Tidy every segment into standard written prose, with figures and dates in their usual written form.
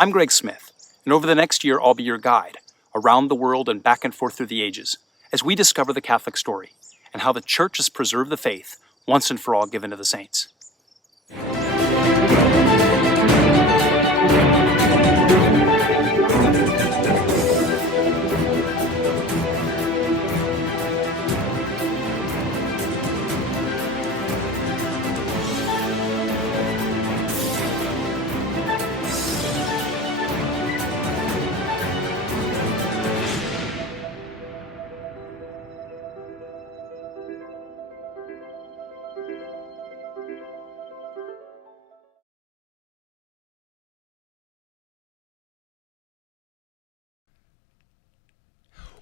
I'm Greg Smith, and over the next year I'll be your guide around the world and back and forth through the ages as we discover the Catholic story and how the Church has preserved the faith once and for all given to the saints.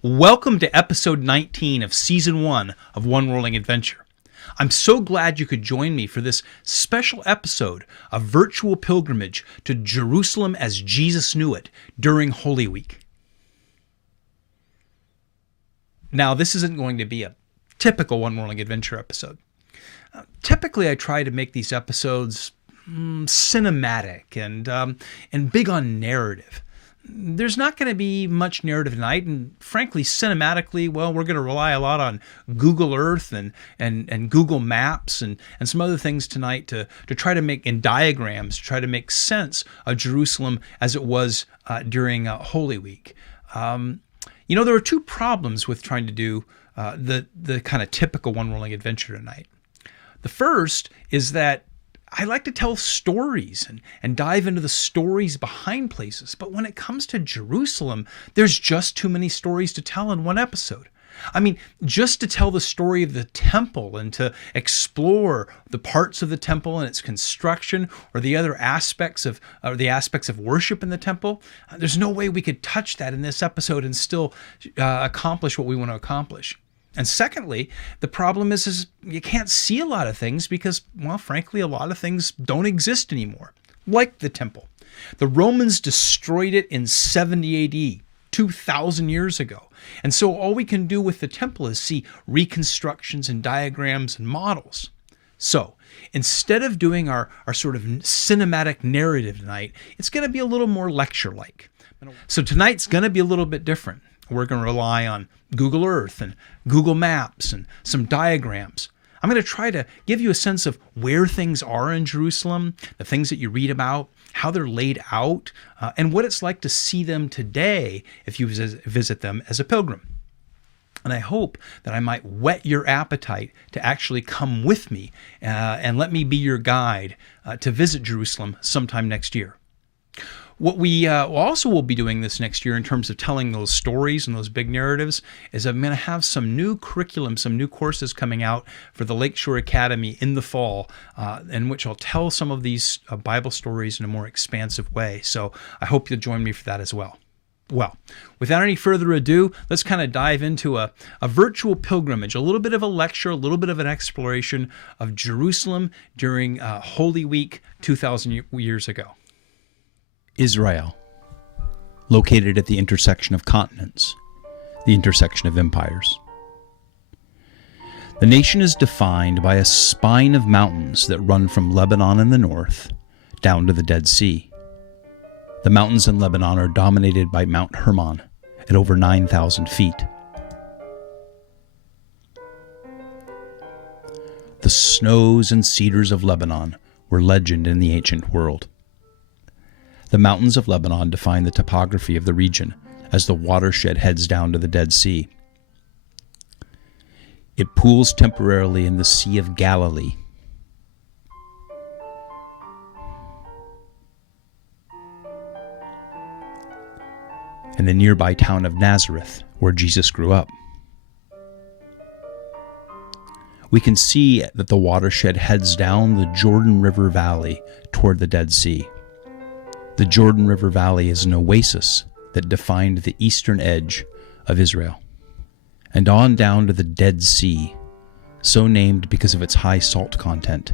Welcome to episode 19 of season 1 of One Rolling Adventure. I'm so glad you could join me for this special episode of virtual pilgrimage to Jerusalem as Jesus knew it during Holy Week. Now, this isn't going to be a typical One Rolling Adventure episode. Typically, I try to make these episodes cinematic and big on narrative. there's not going to be much narrative tonight, and frankly, cinematically, well, we're going to rely a lot on Google Earth and Google Maps and some other things tonight to try to make, in diagrams, to try to make sense of Jerusalem as it was during Holy Week. There are two problems with trying to do the kind of typical One Rolling Adventure tonight. The first is that I like to tell stories and dive into the stories behind places. But when it comes to Jerusalem, there's just too many stories to tell in one episode. I mean, just to tell the story of the temple and to explore the parts of the temple and its construction or the other aspects of worship in the temple, there's no way we could touch that in this episode and still accomplish what we want to accomplish. And secondly, the problem is you can't see a lot of things because, well, frankly, a lot of things don't exist anymore, like the temple. The Romans destroyed it in 70 AD, 2,000 years ago. And so all we can do with the temple is see reconstructions and diagrams and models. So instead of doing our sort of cinematic narrative tonight, it's going to be a little more lecture-like. So tonight's going to be a little bit different. We're going to rely on Google Earth and Google Maps and some diagrams. I'm going to try to give you a sense of where things are in Jerusalem, the things that you read about, how they're laid out, and what it's like to see them today if you visit them as a pilgrim. And I hope that I might whet your appetite to actually come with me and let me be your guide to visit Jerusalem sometime next year. What we also will be doing this next year in terms of telling those stories and those big narratives is I'm going to have some new curriculum, some new courses coming out for the Lakeshore Academy in the fall, in which I'll tell some of these Bible stories in a more expansive way. So I hope you'll join me for that as well. Well, without any further ado, let's kind of dive into a virtual pilgrimage, a little bit of a lecture, a little bit of an exploration of Jerusalem during Holy Week 2,000 years ago. Israel, located at the intersection of continents, the intersection of empires. The nation is defined by a spine of mountains that run from Lebanon in the north down to the Dead Sea. The mountains in Lebanon are dominated by Mount Hermon at over 9,000 feet. The snows and cedars of Lebanon were legend in the ancient world. The mountains of Lebanon define the topography of the region as the watershed heads down to the Dead Sea. It pools temporarily in the Sea of Galilee. And the nearby town of Nazareth, where Jesus grew up. We can see that the watershed heads down the Jordan River Valley toward the Dead Sea. The Jordan River Valley is an oasis that defined the eastern edge of Israel. And on down to the Dead Sea, so named because of its high salt content.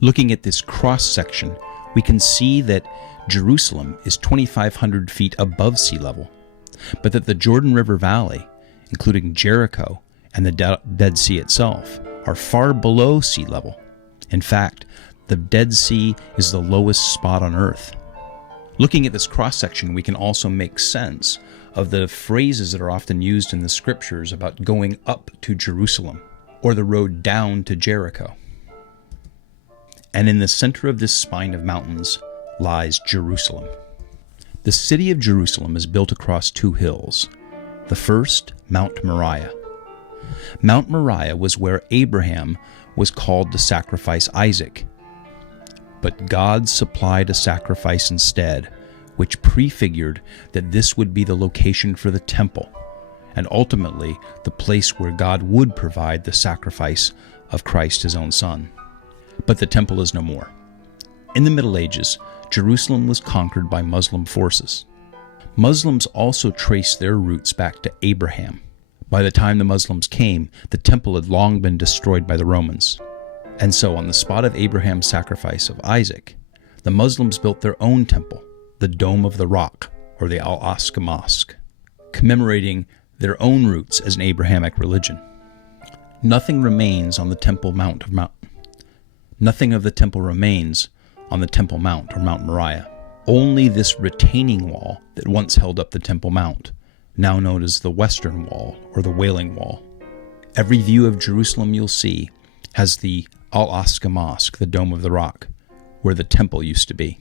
Looking at this cross-section, we can see that Jerusalem is 2,500 feet above sea level, but that the Jordan River Valley, including Jericho, and the Dead Sea itself are far below sea level. In fact, the Dead Sea is the lowest spot on Earth. Looking at this cross-section, we can also make sense of the phrases that are often used in the scriptures about going up to Jerusalem or the road down to Jericho. And in the center of this spine of mountains lies Jerusalem. The city of Jerusalem is built across two hills. The first, Mount Moriah. Mount Moriah was where Abraham was called to sacrifice Isaac. But God supplied a sacrifice instead, which prefigured that this would be the location for the temple, and ultimately the place where God would provide the sacrifice of Christ, his own son. But the temple is no more. In the Middle Ages, Jerusalem was conquered by Muslim forces. Muslims also trace their roots back to Abraham. By the time the Muslims came, the temple had long been destroyed by the Romans. And so on the spot of Abraham's sacrifice of Isaac, the Muslims built their own temple, the Dome of the Rock, or the Al-Aqsa Mosque, commemorating their own roots as an Abrahamic religion. Nothing remains on the Temple Mount of Mount. Nothing of the temple remains on the Temple Mount or Mount Moriah. Only this retaining wall that once held up the Temple Mount, now known as the Western Wall or the Wailing Wall. Every view of Jerusalem you'll see has the Al-Aqsa Mosque, the Dome of the Rock, where the temple used to be.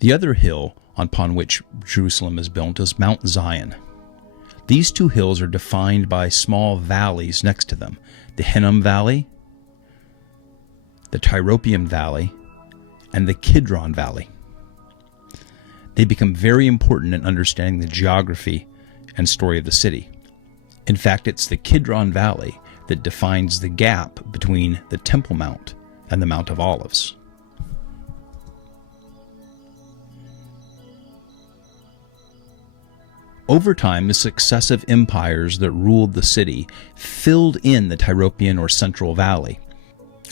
The other hill upon which Jerusalem is built is Mount Zion. These two hills are defined by small valleys next to them, the Hinnom Valley, the Tyropoeon Valley, and the Kidron Valley. They become very important in understanding the geography and story of the city. In fact, it's the Kidron Valley that defines the gap between the Temple Mount and the Mount of Olives. Over time, the successive empires that ruled the city filled in the Tyropoeon or Central Valley.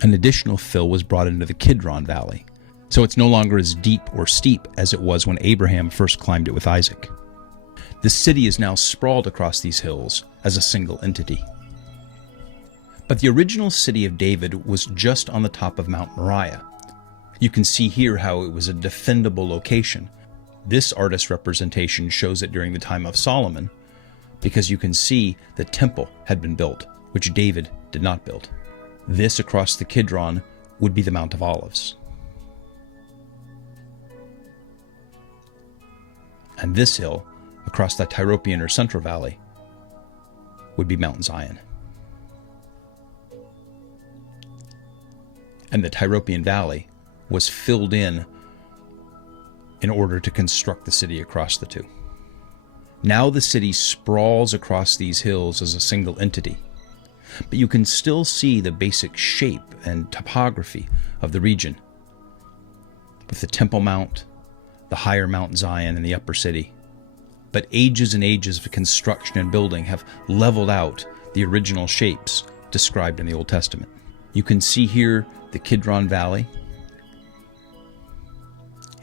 An additional fill was brought into the Kidron Valley, so it's no longer as deep or steep as it was when Abraham first climbed it with Isaac. The city is now sprawled across these hills as a single entity. But the original city of David was just on the top of Mount Moriah. You can see here how it was a defendable location. This artist's representation shows it during the time of Solomon, because you can see the temple had been built, which David did not build. This across the Kidron would be the Mount of Olives. And this hill, across the Tyropoeon or Central Valley, would be Mount Zion. And the Tyropoeon Valley was filled in order to construct the city across the two. Now the city sprawls across these hills as a single entity, but you can still see the basic shape and topography of the region, with the Temple Mount, the higher Mount Zion, and the upper city. But ages and ages of construction and building have leveled out the original shapes described in the Old Testament. You can see here the Kidron Valley,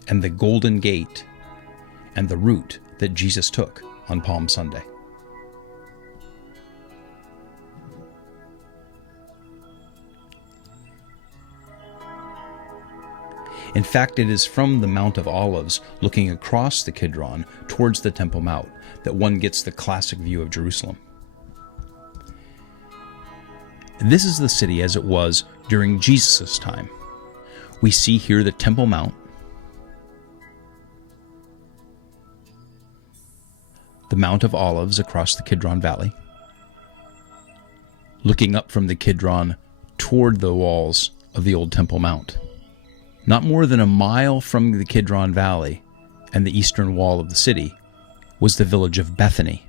and the Golden Gate, and the route that Jesus took on Palm Sunday. In fact, it is from the Mount of Olives, looking across the Kidron towards the Temple Mount, that one gets the classic view of Jerusalem. This is the city as it was during Jesus' time. We see here the Temple Mount, the Mount of Olives across the Kidron Valley, looking up from the Kidron toward the walls of the old Temple Mount. Not more than a mile from the Kidron Valley and the eastern wall of the city was the village of Bethany,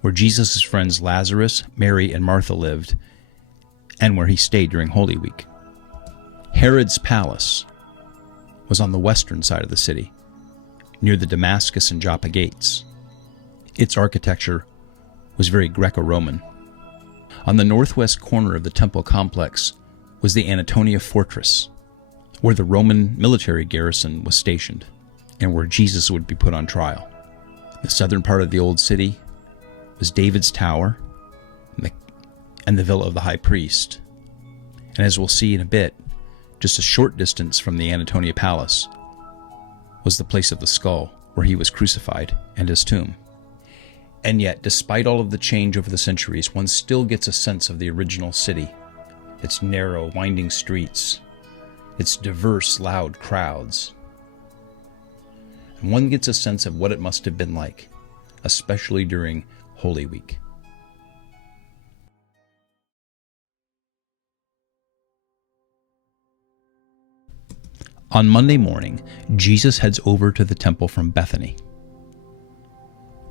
where Jesus' friends Lazarus, Mary, and Martha lived, and where he stayed during Holy Week. Herod's palace was on the western side of the city, near the Damascus and Joppa gates. Its architecture was very Greco-Roman. On the northwest corner of the temple complex was the Antonia Fortress, where the Roman military garrison was stationed, and where Jesus would be put on trial. The southern part of the old city was David's Tower and the villa of the high priest. And as we'll see in a bit, just a short distance from the Antonia Palace was the place of the skull, where he was crucified, and his tomb. And yet, despite all of the change over the centuries, one still gets a sense of the original city, its narrow, winding streets, its diverse, loud crowds. And one gets a sense of what it must have been like, especially during Holy Week. On Monday morning, Jesus heads over to the temple from Bethany.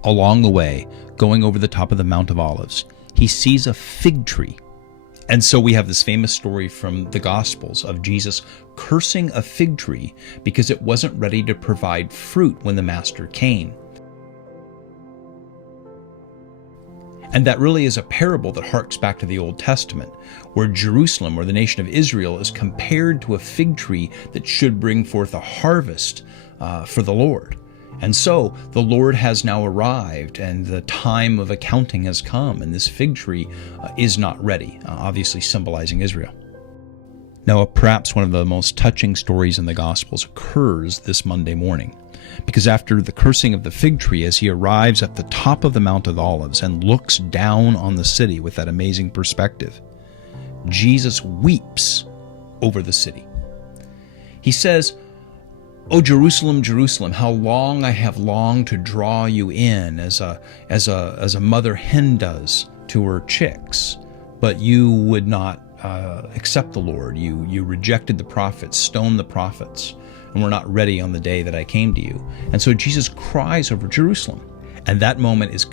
Along the way, going over the top of the Mount of Olives, he sees a fig tree. And so we have this famous story from the Gospels of Jesus cursing a fig tree because it wasn't ready to provide fruit when the Master came. And that really is a parable that harks back to the Old Testament, where Jerusalem, or the nation of Israel, is compared to a fig tree that should bring forth a harvest for the Lord. And so the Lord has now arrived, and the time of accounting has come, and this fig tree is not ready, obviously symbolizing Israel. Now, perhaps one of the most touching stories in the Gospels occurs this Monday morning, because after the cursing of the fig tree, as he arrives at the top of the Mount of Olives and looks down on the city with that amazing perspective, Jesus weeps over the city. He says, "O Jerusalem, Jerusalem, how long I have longed to draw you in as a mother hen does to her chicks, but you would not accept the Lord. You rejected the prophets, stoned the prophets, and were not ready on the day that I came to you." And so Jesus cries over Jerusalem, and that moment is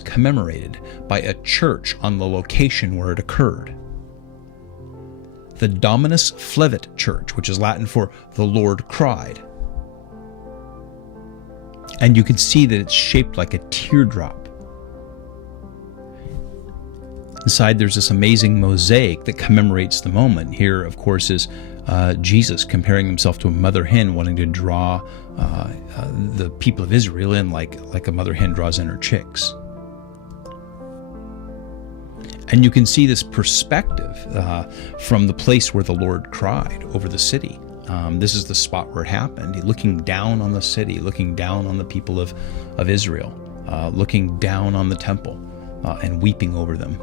commemorated by a church on the location where it occurred. The Dominus Flevit church, which is Latin for "the Lord cried." And you can see that it's shaped like a teardrop. Inside there's this amazing mosaic that commemorates the moment. Here, of course, is Jesus comparing himself to a mother hen wanting to draw the people of Israel in like a mother hen draws in her chicks. And you can see this perspective from the place where the Lord cried over the city. This is the spot where it happened. Looking down on the city, looking down on the people of Israel, looking down on the temple, and weeping over them.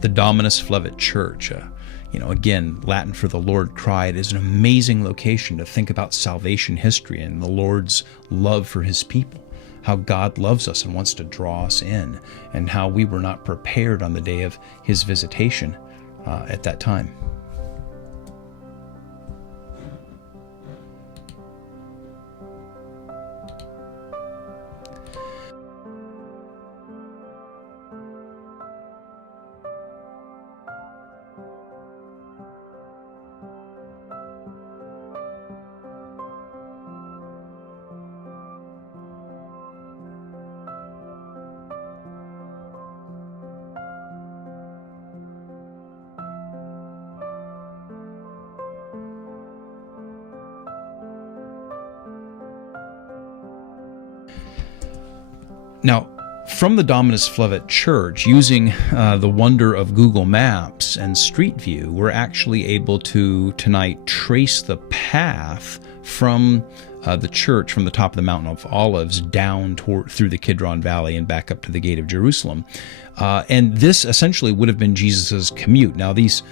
The Dominus Flevit Church, again, Latin for "the Lord cried," is an amazing location to think about salvation history and the Lord's love for his people. How God loves us and wants to draw us in, and how we were not prepared on the day of his visitation at that time. Now, from the Dominus Flevit Church, using the wonder of Google Maps and Street View, we're actually able to tonight trace the path from the church, from the top of the Mountain of Olives, down through the Kidron Valley and back up to the Gate of Jerusalem. And this essentially would have been Jesus's commute. Now, these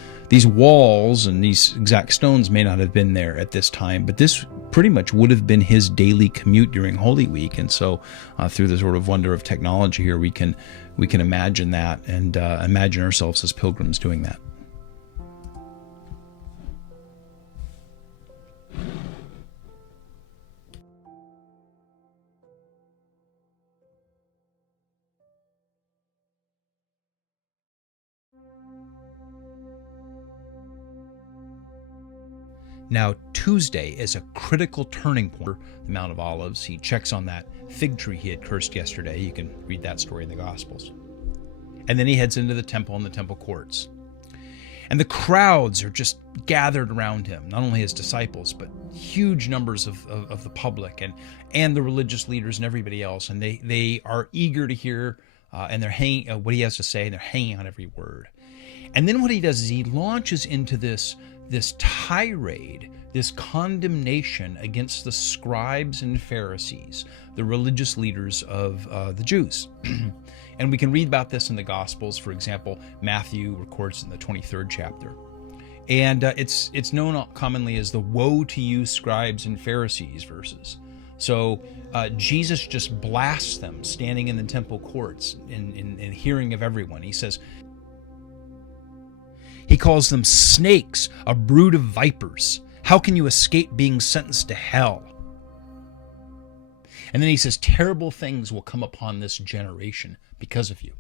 walls and these exact stones may not have been there at this time, but this pretty much would have been his daily commute during Holy Week. And so through the sort of wonder of technology here, we can imagine that and imagine ourselves as pilgrims doing that. Now, Tuesday is a critical turning point. The Mount of Olives, he checks on that fig tree he had cursed yesterday. You can read that story in the Gospels. And then he heads into the temple and the temple courts. And the crowds are just gathered around him, not only his disciples, but huge numbers of the public and the religious leaders and everybody else. And they are eager to hear and they're hanging what he has to say, and they're hanging on every word. And then what he does is he launches into this tirade, this condemnation against the scribes and Pharisees, the religious leaders of the Jews. And we can read about this in the Gospels. For example, Matthew records in the 23rd chapter. And it's known commonly as the "Woe to you, scribes and Pharisees" verses. So Jesus just blasts them standing in the temple courts in hearing of everyone. He calls them snakes, a brood of vipers. How can you escape being sentenced to hell? And then he says, terrible things will come upon this generation because of you.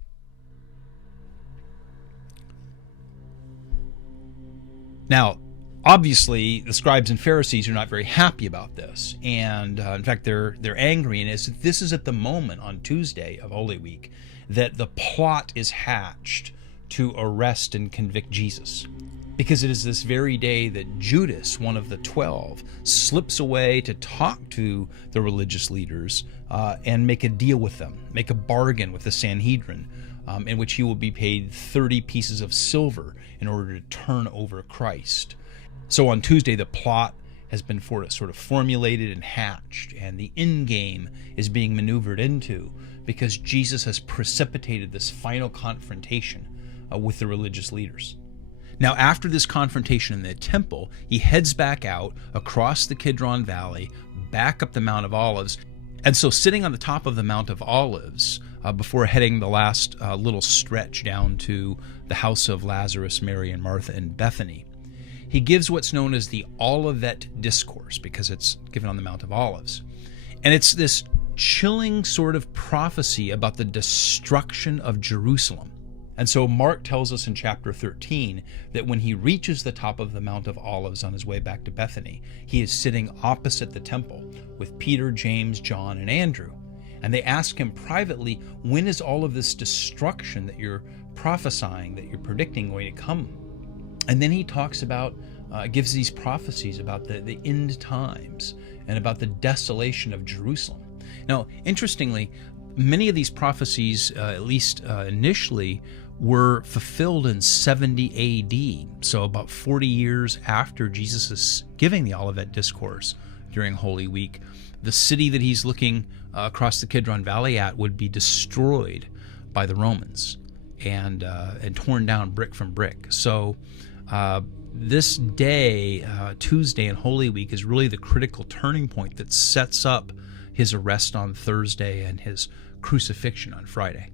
Now, obviously, the scribes and Pharisees are not very happy about this. And in fact, they're angry. And this is at the moment on Tuesday of Holy Week that the plot is hatched to arrest and convict Jesus. because it is this very day that Judas, one of the 12, slips away to talk to the religious leaders and make a deal with them, make a bargain with the Sanhedrin, in which he will be paid 30 pieces of silver in order to turn over Christ. So on Tuesday, the plot has been sort of formulated and hatched, and the end game is being maneuvered into because Jesus has precipitated this final confrontation with the religious leaders. Now, after this confrontation in the temple, he heads back out across the Kidron Valley, back up the Mount of Olives. And so sitting on the top of the Mount of Olives, before heading the last little stretch down to the house of Lazarus, Mary, and Martha in Bethany, he gives what's known as the Olivet Discourse, because it's given on the Mount of Olives. And it's this chilling sort of prophecy about the destruction of Jerusalem. And so Mark tells us in chapter 13 that when he reaches the top of the Mount of Olives on his way back to Bethany, he is sitting opposite the temple with Peter, James, John, and Andrew. And they ask him privately, when is all of this destruction that you're prophesying, that you're predicting going to come? And then he talks about, gives these prophecies about the end times and about the desolation of Jerusalem. Now, interestingly, many of these prophecies, at least initially, were fulfilled in 70 AD, so about 40 years after Jesus is giving the Olivet Discourse during Holy Week. The city that he's looking across the Kidron Valley at would be destroyed by the Romans and torn down brick from brick. So this day, Tuesday in Holy Week, is really the critical turning point that sets up his arrest on Thursday and his crucifixion on Friday.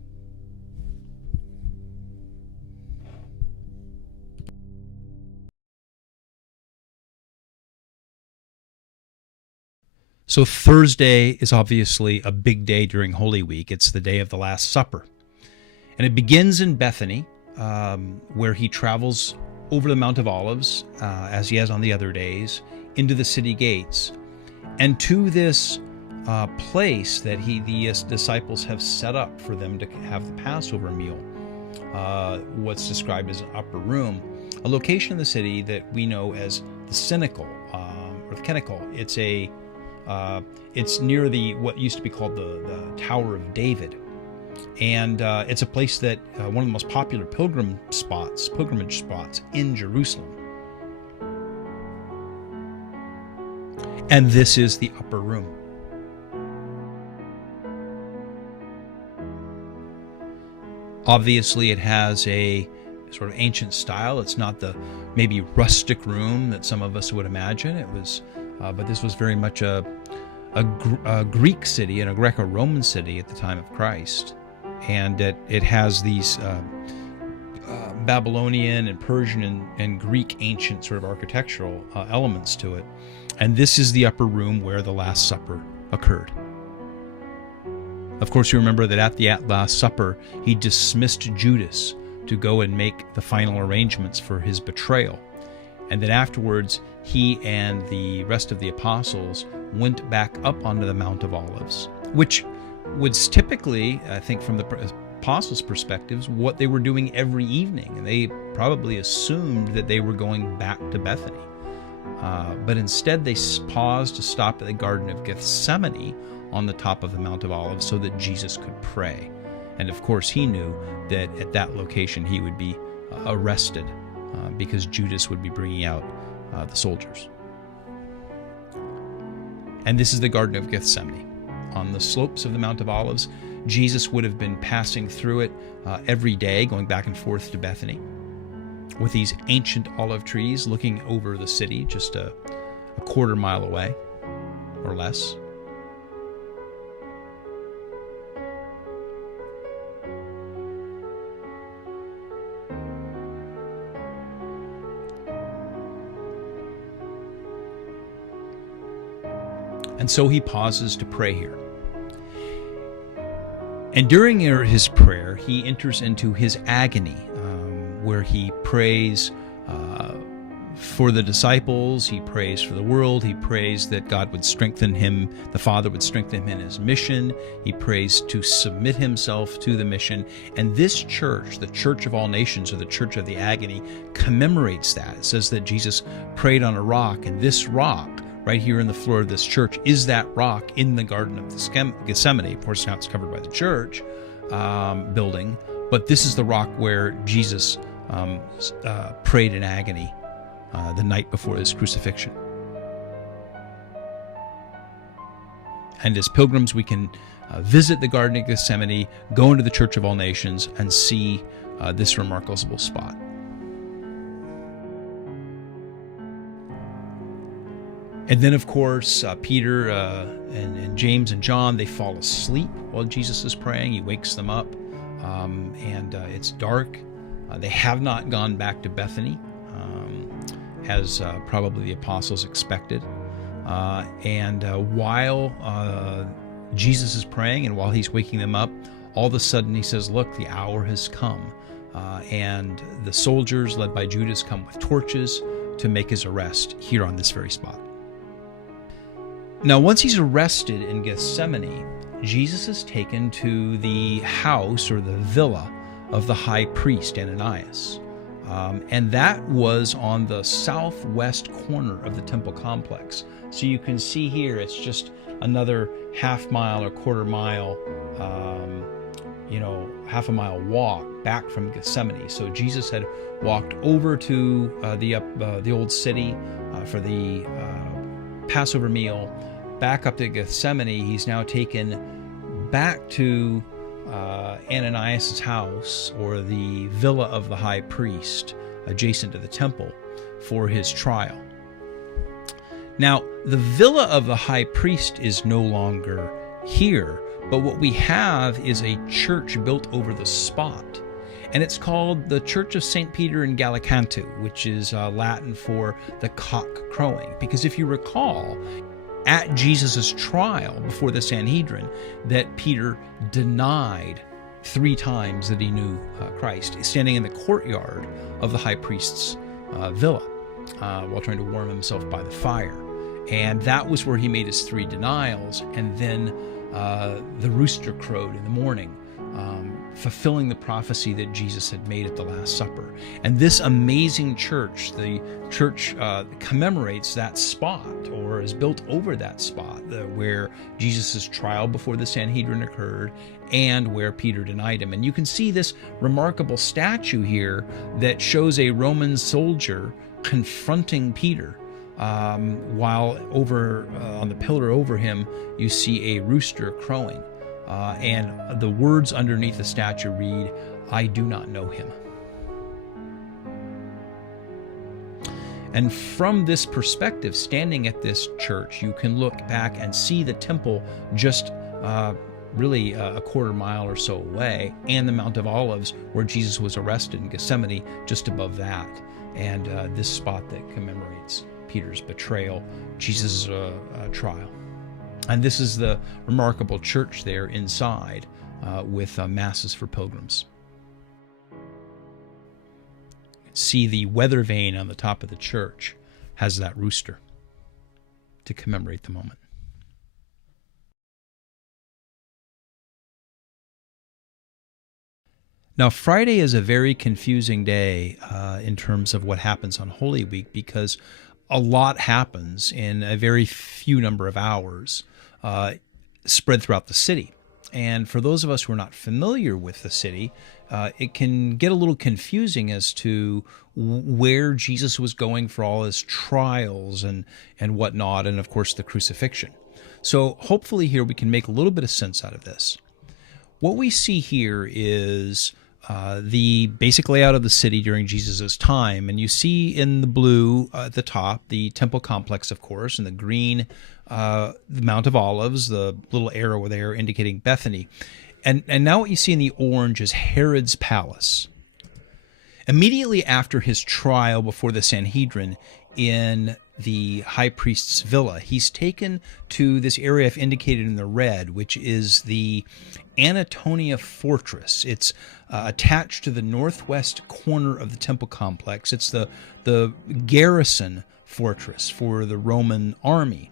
So Thursday is obviously a big day during Holy Week. It's the day of the Last Supper. And it begins in Bethany, where he travels over the Mount of Olives, as he has on the other days, into the city gates, and to this place that the disciples have set up for them to have the Passover meal, what's described as an upper room, a location in the city that we know as the Cenacle, or the Cenacle. It's near what used to be called the Tower of David. And it's a place that one of the most popular pilgrimage spots in Jerusalem. And this is the upper room. Obviously, it has a sort of ancient style. It's not the maybe rustic room that some of us would imagine. It was, but this was very much a Greek city and a Greco-Roman city at the time of Christ. And it has these Babylonian and Persian and Greek ancient sort of architectural elements to it. And this is the upper room where the Last Supper occurred. Of course, you remember that at the Last Supper, he dismissed Judas to go and make the final arrangements for his betrayal. And then afterwards, he and the rest of the apostles went back up onto the Mount of Olives, which was typically, I think from the apostles' perspectives, what they were doing every evening. And they probably assumed that they were going back to Bethany. But instead, they paused to stop at the Garden of Gethsemane on the top of the Mount of Olives so that Jesus could pray. And of course, he knew that at that location he would be arrested because Judas would be bringing out the soldiers. And this is the Garden of Gethsemane. On the slopes of the Mount of Olives, Jesus would have been passing through it every day, going back and forth to Bethany, with these ancient olive trees looking over the city just a quarter mile away or less. And so he pauses to pray here. And during his prayer, he enters into his agony, where he prays for the disciples, he prays for the world, he prays that God would strengthen him, the Father would strengthen him in his mission, he prays to submit himself to the mission, and this church, the Church of all nations, or the Church of the Agony, commemorates that. It says that Jesus prayed on a rock, and this rock, right here in the floor of this church, is that rock in the Garden of Gethsemane. Of course, now it's covered by the church building, but this is the rock where Jesus prayed in agony the night before his crucifixion. And as pilgrims, we can visit the Garden of Gethsemane, go into the Church of all nations, and see this remarkable spot. And then, of course, Peter and James and John, they fall asleep while Jesus is praying. He wakes them up, and it's dark. They have not gone back to Bethany, as probably the apostles expected. And while Jesus is praying and while he's waking them up, all of a sudden he says, look, the hour has come. And the soldiers led by Judas come with torches to make his arrest here on this very spot. Now, once he's arrested in Gethsemane, Jesus is taken to the house or the villa of the high priest Ananias. And that was on the southwest corner of the temple complex. So you can see here, it's just another half mile or quarter mile, half a mile walk back from Gethsemane. So Jesus had walked over to the old city for the Passover meal, back up to Gethsemane. He's now taken back to Ananias' house, or the villa of the high priest adjacent to the temple, for his trial. Now, the villa of the high priest is no longer here, but what we have is a church built over the spot, and it's called the Church of St. Peter in Gallicantu, which is Latin for the cock crowing, because if you recall, at Jesus' trial before the Sanhedrin, that Peter denied 3 times that he knew Christ, standing in the courtyard of the high priest's villa while trying to warm himself by the fire. And that was where he made his 3 denials, and then the rooster crowed in the morning, fulfilling the prophecy that Jesus had made at the Last Supper. And this amazing church, the church commemorates that spot, or is built over that spot where Jesus' trial before the Sanhedrin occurred and where Peter denied him. And you can see this remarkable statue here that shows a Roman soldier confronting Peter, while over on the pillar over him you see a rooster crowing. And the words underneath the statue read, "I do not know him." And from this perspective, standing at this church, you can look back and see the temple just really a quarter mile or so away, and the Mount of Olives where Jesus was arrested in Gethsemane just above that, and this spot that commemorates Peter's betrayal, Jesus' trial. And this is the remarkable church there inside with masses for pilgrims. See, the weather vane on the top of the church has that rooster to commemorate the moment. Now, Friday is a very confusing day in terms of what happens on Holy Week, because a lot happens in a very few number of hours, spread throughout the city. And for those of us who are not familiar with the city, it can get a little confusing as to where Jesus was going for all his trials and whatnot, and of course the crucifixion. So hopefully here we can make a little bit of sense out of this. What we see here is the basic layout of the city during Jesus' time, and you see in the blue at the top the temple complex, of course, and the green the Mount of Olives, the little arrow there indicating Bethany. And now what you see in the orange is Herod's palace. Immediately after his trial before the Sanhedrin in the high priest's villa. He's taken to this area I've indicated in the red, which is the Antonia Fortress. It's attached to the northwest corner of the temple complex. It's the garrison fortress for the Roman army.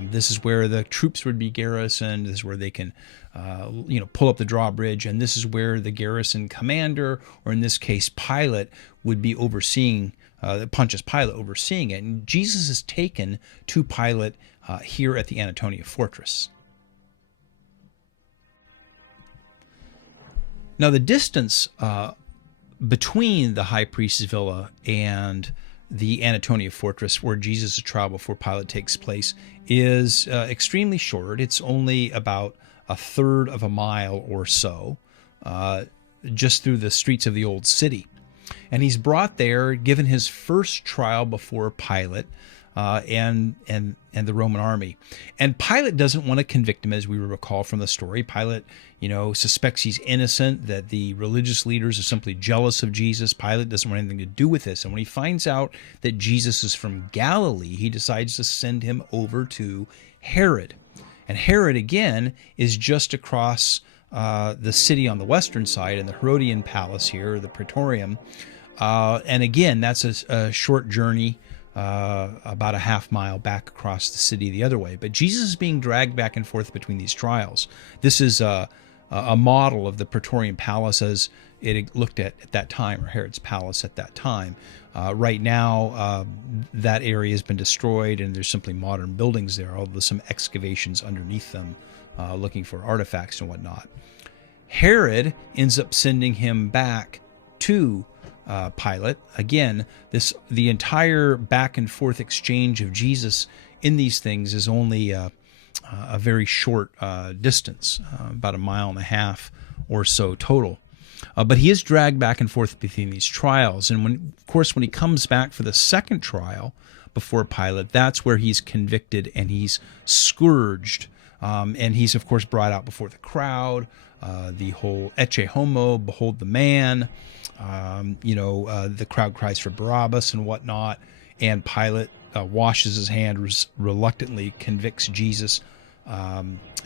This is where the troops would be garrisoned. This is where they can, pull up the drawbridge, and this is where the garrison commander, or in this case Pilate, would be overseeing. Pontius Pilate overseeing it, and Jesus is taken to Pilate here at the Antonia Fortress. Now, the distance between the high priest's villa and the Antonia Fortress, where Jesus' trial before Pilate takes place, is extremely short. It's only about a third of a mile or so, just through the streets of the old city. And he's brought there, given his first trial before Pilate and the Roman army. And Pilate doesn't want to convict him, as we recall from the story. Pilate, suspects he's innocent, that the religious leaders are simply jealous of Jesus. Pilate doesn't want anything to do with this. And when he finds out that Jesus is from Galilee, he decides to send him over to Herod. And Herod, again, is just across the city on the western side in the Herodian palace here, the Praetorium. And again, that's a short journey, about a half mile back across the city the other way. But Jesus is being dragged back and forth between these trials. This is a model of the Praetorian palace as it looked at that time, or Herod's palace at that time. Right now, that area has been destroyed, and there's simply modern buildings there, although some excavations underneath them looking for artifacts and whatnot. Herod ends up sending him back to Pilate. Again, the entire back and forth exchange of Jesus in these things is only a very short distance, about a mile and a half or so total. But he is dragged back and forth between these trials. And when he comes back for the second trial before Pilate, that's where he's convicted and he's scourged. And he's, of course, brought out before the crowd. The whole Ecce Homo, behold the man. The crowd cries for Barabbas and whatnot. And Pilate washes his hand, reluctantly convicts Jesus,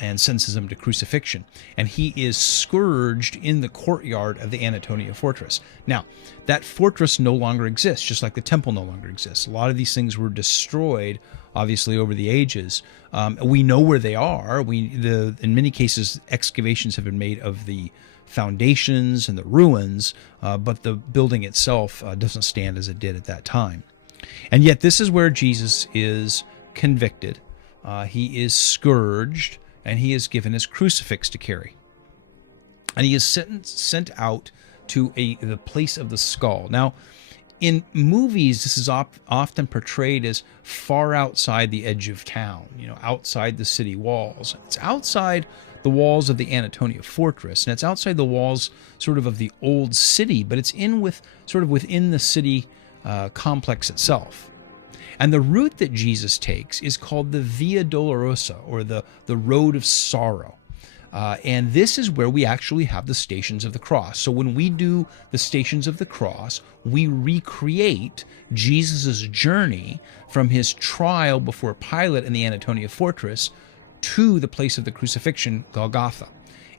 and sentences him to crucifixion. And he is scourged in the courtyard of the Antonia Fortress. Now, that fortress no longer exists, just like the temple no longer exists. A lot of these things were destroyed, obviously, over the ages. We know where they are. In many cases, excavations have been made of the foundations and the ruins, but the building itself doesn't stand as it did at that time. And yet this is where Jesus is convicted. He is scourged, and he is given his crucifix to carry. And he is sent out to the place of the skull. Now, in movies, this is often portrayed as far outside the edge of town, outside the city walls. It's outside the walls of the Antonia Fortress, and it's outside the walls sort of the old city, but it's within the city complex itself. And the route that Jesus takes is called the Via Dolorosa, or the Road of Sorrow. And this is where we actually have the Stations of the Cross. So when we do the Stations of the Cross, we recreate Jesus' journey from his trial before Pilate in the Antonia Fortress to the place of the crucifixion, Golgotha.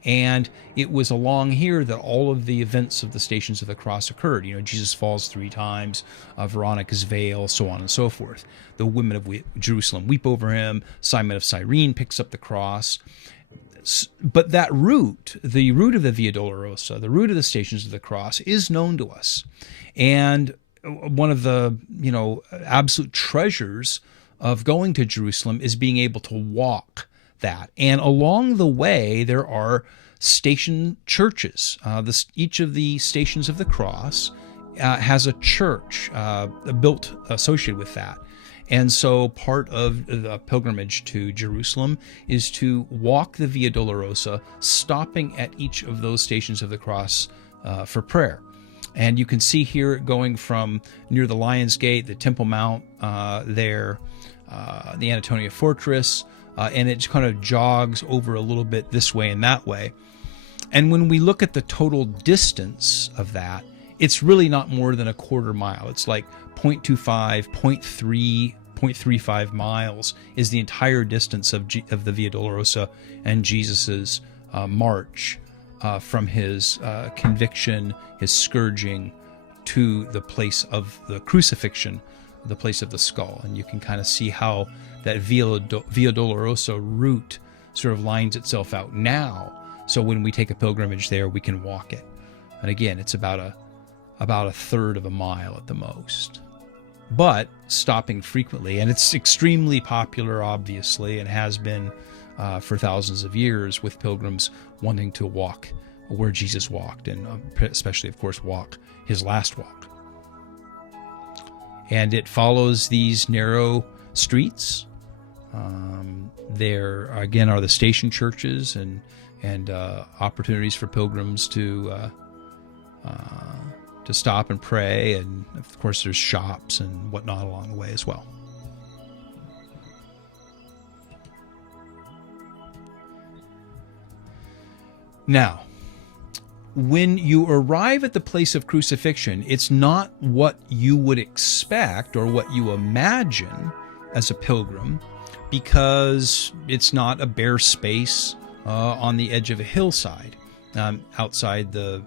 And it was along here that all of the events of the Stations of the Cross occurred. Jesus falls 3 times, Veronica's veil, so on and so forth. The women of Jerusalem weep over him. Simon of Cyrene picks up the cross. But that route, the route of the Via Dolorosa, the route of the Stations of the Cross, is known to us. And one of the, absolute treasures of going to Jerusalem is being able to walk that. And along the way, there are station churches. Each of the Stations of the Cross has a church built associated with that. And so part of the pilgrimage to Jerusalem is to walk the Via Dolorosa, stopping at each of those Stations of the Cross for prayer. And you can see here going from near the Lion's Gate, the Temple Mount there, the Antonia Fortress, and it kind of jogs over a little bit this way and that way. And when we look at the total distance of that, it's really not more than a quarter mile. It's like 0.25, 0.3 0.35 miles is the entire distance of the Via Dolorosa and Jesus's march from his conviction, his scourging, to the place of the crucifixion, the place of the skull. And you can kind of see how that Via Dolorosa route sort of lines itself out now. So when we take a pilgrimage there, we can walk it. And again, it's about a third of a mile at the most. But stopping frequently, and it's extremely popular, obviously, and has been for thousands of years, with pilgrims wanting to walk where Jesus walked, and especially, of course, walk his last walk. And it follows these narrow streets. There, again, are the station churches and opportunities for pilgrims to stop and pray, and of course there's shops and whatnot along the way as well. Now, when you arrive at the place of crucifixion, it's not what you would expect or what you imagine as a pilgrim, because it's not a bare space on the edge of a hillside. Outside the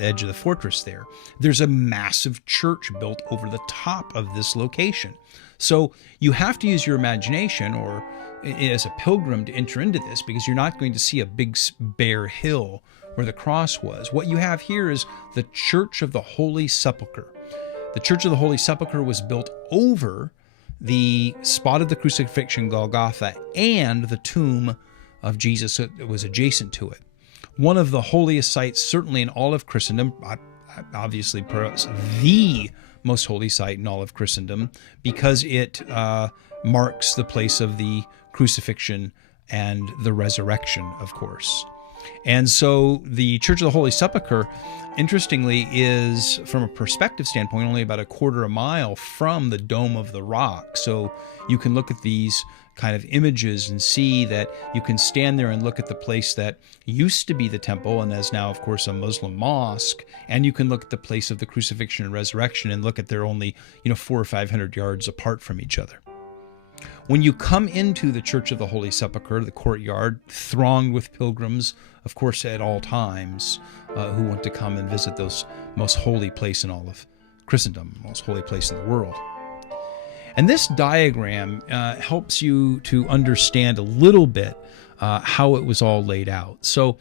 edge of the fortress there. There's a massive church built over the top of this location. So you have to use your imagination, or as a pilgrim, to enter into this, because you're not going to see a big bare hill where the cross was. What you have here is the Church of the Holy Sepulchre. The Church of the Holy Sepulchre was built over the spot of the crucifixion, Golgotha, and the tomb of Jesus that was adjacent to it. One of the holiest sites, certainly in all of Christendom, obviously perhaps the most holy site in all of Christendom, because it marks the place of the crucifixion and the resurrection, of course. And so the Church of the Holy Sepulchre, interestingly, is, from a perspective standpoint, only about a quarter of a mile from the Dome of the Rock. So you can look at these kind of images and see that you can stand there and look at the place that used to be the temple and is now, of course, a Muslim mosque, and you can look at the place of the crucifixion and resurrection and look at they're only 400 or 500 yards apart from each other. When you come into the Church of the Holy Sepulchre, the courtyard, thronged with pilgrims, of course, at all times, who want to come and visit those most holy place in all of Christendom, most holy place in the world. And this diagram helps you to understand a little bit how it was all laid out. So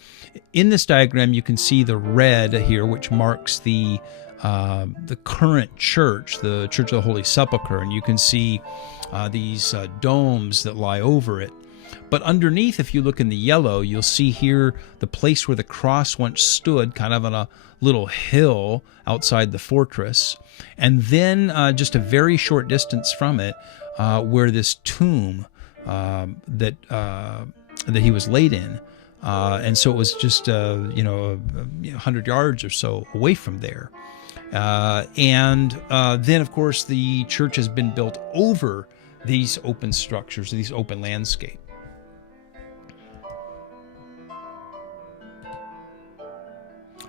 in this diagram, you can see the red here, which marks the current church, the Church of the Holy Sepulchre, and you can see these domes that lie over it. But underneath, if you look in the yellow, you'll see here the place where the cross once stood, kind of on a little hill outside the fortress. And then just a very short distance from it, where this tomb that he was laid in. And so it was just 100 yards or so away from there. And then, of course, the church has been built over these open structures, these open landscape.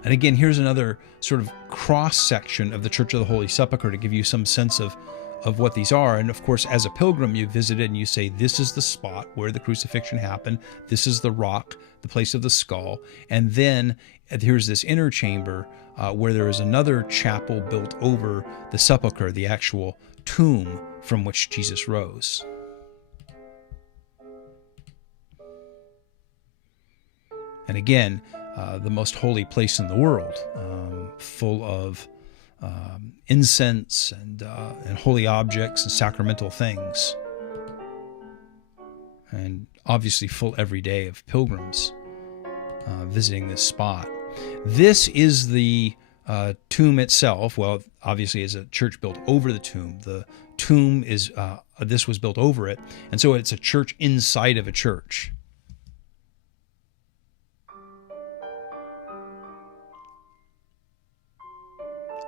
And again, here's another sort of cross-section of the Church of the Holy Sepulchre to give you some sense of what these are. And of course, as a pilgrim, you visit it and you say, this is the spot where the crucifixion happened. This is the rock, the place of the skull. And then here's this inner chamber where there is another chapel built over the sepulchre, the actual tomb from which Jesus rose. And again, the most holy place in the world, full of incense and holy objects and sacramental things, and obviously full every day of pilgrims visiting this spot. This is the tomb itself. Well, obviously, as a church built over the tomb. The tomb is this was built over it, and so it's a church inside of a church.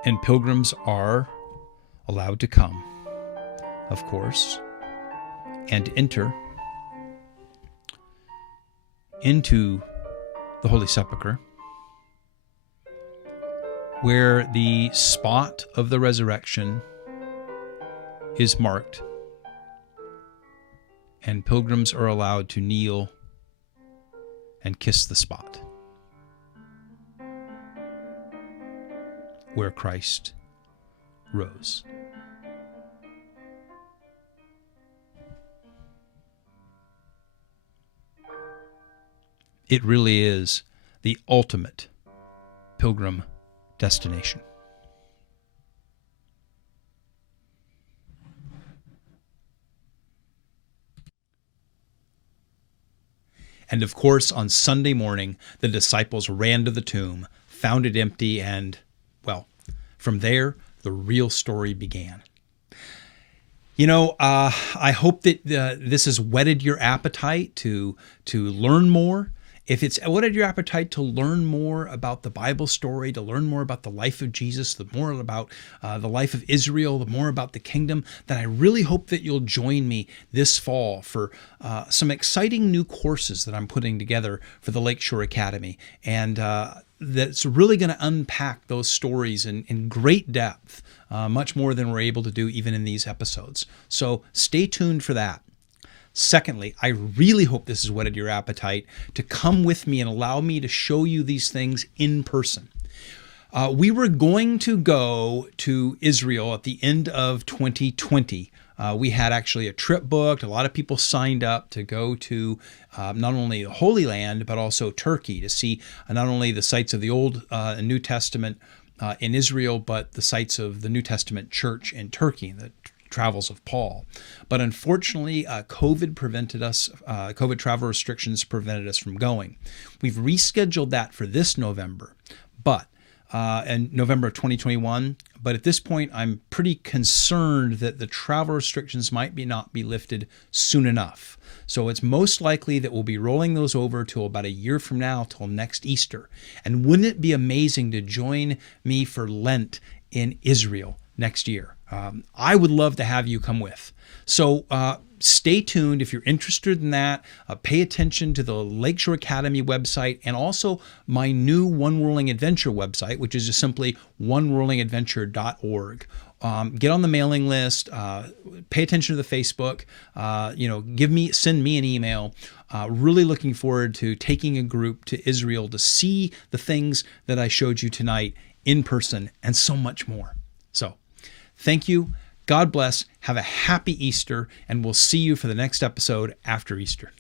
And pilgrims are allowed to come, of course, and enter into the Holy Sepulchre, where the spot of the resurrection is marked, and pilgrims are allowed to kneel and kiss the spot where Christ rose. It really is the ultimate pilgrim destination. And of course, on Sunday morning, the disciples ran to the tomb, found it empty, and, well, from there, the real story began. You know, I hope that this has whetted your appetite to learn more. If it's whetted your appetite to learn more about the Bible story, to learn more about the life of Jesus, the more about the life of Israel, the more about the kingdom, then I really hope that you'll join me this fall for some exciting new courses that I'm putting together for the Lakeshore Academy. And that's really going to unpack those stories in great depth, much more than we're able to do even in these episodes. So stay tuned for that. Secondly, I really hope this has whetted your appetite to come with me and allow me to show you these things in person. We were going to go to Israel at the end of 2020. We had actually a trip booked. A lot of people signed up to go to not only the Holy Land, but also Turkey to see not only the sites of the Old and New Testament in Israel, but the sites of the New Testament church in Turkey, the travels of Paul. But unfortunately, COVID travel restrictions prevented us from going. We've rescheduled that for this November, in November of 2021. But at this point, I'm pretty concerned that the travel restrictions might not be lifted soon enough. So it's most likely that we'll be rolling those over to about a year from now, till next Easter. And wouldn't it be amazing to join me for Lent in Israel next year? I would love to have you come with. So stay tuned if you're interested in that. Pay attention to the Lakeshore Academy website and also my new One Whirling Adventure website, which is just simply onewhirlingadventure.org. Get on the mailing list. Pay attention to the Facebook. Send me an email. Really looking forward to taking a group to Israel to see the things that I showed you tonight in person and so much more. So, thank you. God bless. Have a happy Easter, and we'll see you for the next episode after Easter.